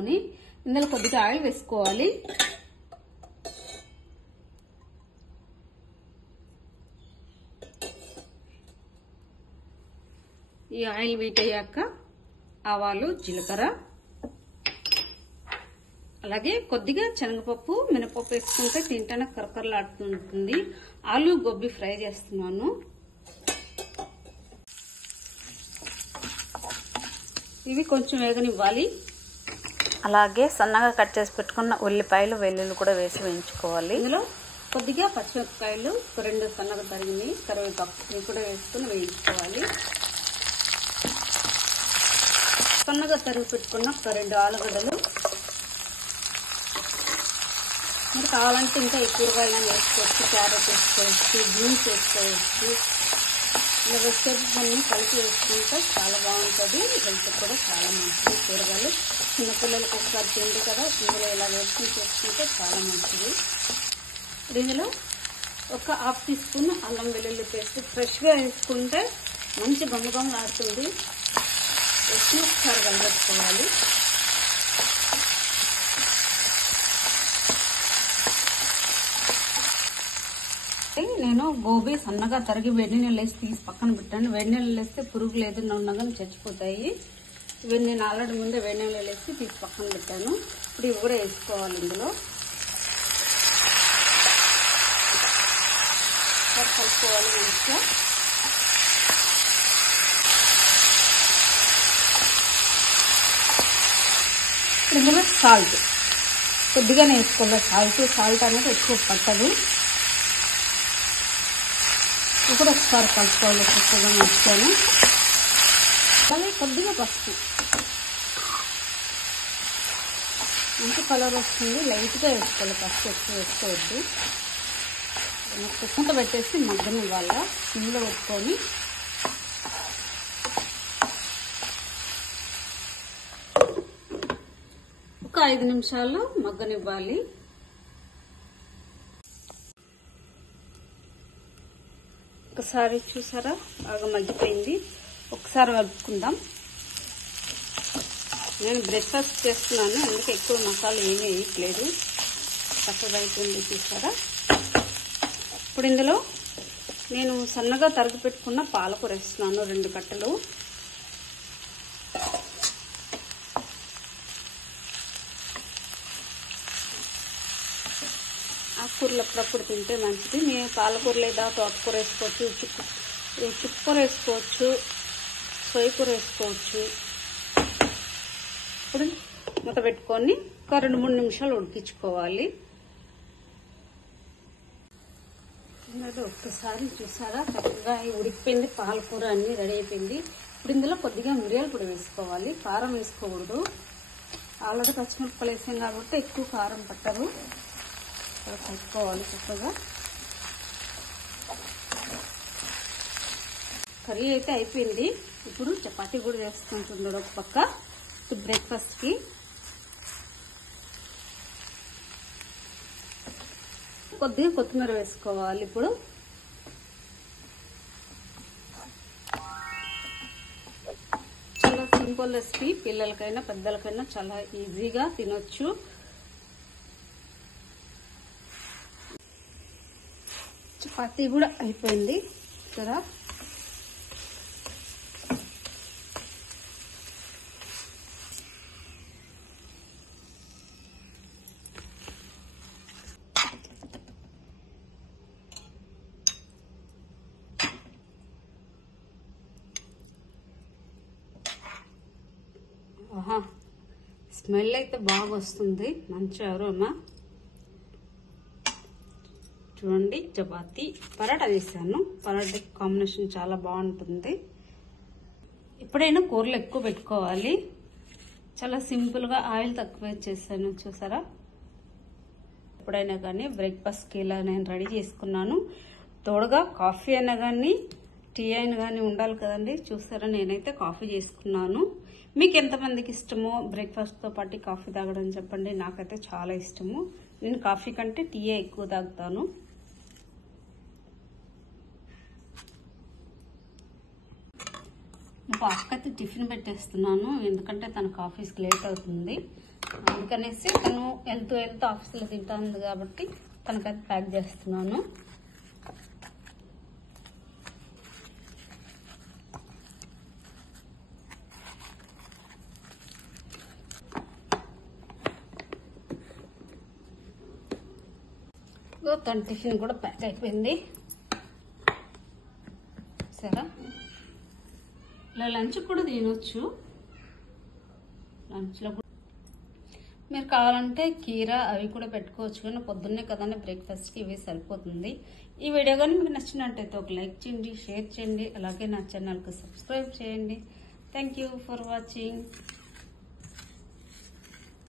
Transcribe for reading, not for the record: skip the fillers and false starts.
పెట్టుకొని ఇందులో కొద్దిగా ఆయిల్ వేసుకోవాలి. ఈ ఆయిల్ వీటయ్యాక ఆవాలు, జీలకర్ర, అలాగే కొద్దిగా శనగపప్పు, మినపప్పు వేసుకుంటే తింటానే కరకరలాడుతుంటుంది. ఆలు గోబీ ఫ్రై చేస్తున్నాను. ఇవి కొంచెం వేగనివ్వాలి. అలాగే సన్నగా కట్ చేసి పెట్టుకున్న ఉల్లిపాయలు, వెల్లుల్లి కూడా వేసి వేయించుకోవాలి. ఇందులో కొద్దిగా పచ్చిమిరపకాయలు, 2 సన్నగా తరిగి కరివేపాకు ఇవి కూడా వేసుకుని వేయించుకోవాలి. సన్నగా తరిగి పెట్టుకున్న 2 ఆలుగడ్డలు. మీరు కావాలంటే ఇంకా ఎక్కువగా వేసుకోవచ్చు. క్యారెట్ వేసుకోవచ్చు, బీన్స్ వేసుకోవచ్చు. ఇలా వెజిటేబుల్స్ అన్ని కలిపి వేసుకుంటే చాలా బాగుంటుంది. హెల్త్ కూడా చాలా మంచిది. కూరగాయలు చిన్నపిల్లలకు ఒకసారి తిండి కదా, ఇందులో ఇలా వేసుకుని చేసుకుంటే చాలా మంచిది. ఇందులో ఒక 1/2 టీ స్పూన్ అల్లం వెల్లుల్లి పేస్ట్ ఫ్రెష్గా వేసుకుంటే మంచి గమగం ఆడుతుంది. వేసి ఒకసారి కలబెట్టుకోవాలి. నేను గోబీ సన్నగా తరిగి వేడి నీళ్ళు వేసి తీసి పక్కన పెట్టాను. వేడి నీళ్ళు వేస్తే పురుగులు ఏదైనా ఉన్నా కానీ చచ్చిపోతాయి. ఇవి నేను ఆల్రెడీ ముందే వేడి నీళ్ళు వేసి తీసి పక్కన పెట్టాను. ఇప్పుడు ఇవి కూడా వేసుకోవాలి. ఇందులో కలుపుకోవాలి మంచిగా. ఇందులో సాల్ట్ కొద్దిగానే వేసుకోవాలి. సాల్ట్ అనేది ఎక్కువ పట్టదు. ఇప్పుడు ఒకసారి కలుపుకోవాలి. చక్కగా వేసుకొని అలాగే కొద్దిగా పసుపు, మంచి కలర్ వస్తుంది. లైట్గా వేసుకోవాలి. పసుపు ఎక్కువ వేసుకోవద్దు. మూత పెట్టేసి మగ్గనివ్వాలి. ఇందులో పెట్టుకొని ఒక 5 నిమిషాలు మగ్గనివ్వాలి. ఒకసారి చూసారా బాగా మగ్గిపోయింది. ఒకసారి కలుపుకుందాం. నేను బ్రేక్ఫాస్ట్ చేస్తున్నాను, అందుకే ఎక్కువ మసాలా ఏమీ వేయట్లేదు. చక్కగా అయిపోయింది చూసారా. ఇప్పుడు ఇందులో నేను సన్నగా తరిగి పెట్టుకున్న పాలకూర వేస్తున్నాను 2 కట్టలు. ఆకుకూరలు అప్పుడప్పుడు తింటే మంచిది. మేము పాలకూర లేదా తోటకూర వేసుకోవచ్చు, చుక్కకూర వేసుకోవచ్చు, సొయ్యకూర వేసుకోవచ్చు. ఇప్పుడు మూత పెట్టుకొని ఒక 2-3 నిమిషాలు ఉడికించుకోవాలి. ఒక్కసారి చూసారా చక్కగా ఉడికిపోయింది. పాలకూర అన్ని రెడీ అయిపోయింది. ఇప్పుడు ఇందులో కొద్దిగా మిరియాలు కూడా వేసుకోవాలి. కారం వేసుకోకూడదు. ఆల్రెడీ పచ్చిమిరపకాయలు వేసాం కాబట్టి ఎక్కువ కారం పట్టదు. కలుపుకోవాలి చక్కగా. కర్రీ అయితే అయిపోయింది. ఇప్పుడు చపాతీ కూడా చేసుకుంటున్నాడు ఒక పక్క బ్రేక్ఫాస్ట్కి. కొద్దిగా కొత్తిమీర వేసుకోవాలి. ఇప్పుడు చాలా సింపుల్ రెసిపీ. పిల్లలకైనా పెద్దలకైనా చాలా ఈజీగా తినొచ్చు. చపాతీ కూడా అయిపోయింది సరే. స్మెల్ అయితే బాగా వస్తుంది. మంచి అరోమా. చూడండి చపాతీ పరాటా వేసాను. పరాటా కాంబినేషన్ చాలా బాగుంటుంది. ఎప్పుడైనా కూరలు ఎక్కువ పెట్టుకోవాలి. చాలా సింపుల్గా ఆయిల్ తక్కువ చేశాను చూసారా. ఎప్పుడైనా కానీ బ్రేక్ఫాస్ట్కి ఇలా నేను రెడీ చేసుకున్నాను. తోడుగా కాఫీ అయినా కానీ టీ అయినా కానీ ఉండాలి కదండి. చూసారా నేనైతే కాఫీ చేసుకున్నాను. మీకు ఎంతమందికి ఇష్టమో బ్రేక్ఫాస్ట్తో పాటు కాఫీ తాగడం చెప్పండి. నాకైతే చాలా ఇష్టము. నేను కాఫీ కంటే టీయే ఎక్కువ తాగుతాను. లోపు అక్కకి టిఫిన్ పెట్టేస్తున్నాను, ఎందుకంటే తనకు ఆఫీస్కి లేట్ అవుతుంది. అందుకనేసి తను వెళ్తూ ఆఫీస్లో తింటుంది కాబట్టి తనకైతే ప్యాక్ చేస్తున్నాను. తన టిఫిన్ కూడా ప్యాక్ అయిపోయింది. సరే, ఇలా లంచ్ కూడా తినొచ్చు. లంచ్లో కూడా మీరు కావాలంటే కీరా అవి కూడా పెట్టుకోవచ్చు, కానీ పొద్దున్నే కదండి బ్రేక్ఫాస్ట్కి ఇవి సరిపోతుంది. ఈ వీడియో కానీ మీకు నచ్చినట్టయితే ఒక లైక్ చేయండి, షేర్ చేయండి, అలాగే నా ఛానల్కి సబ్స్క్రైబ్ చేయండి. Thank you for watching.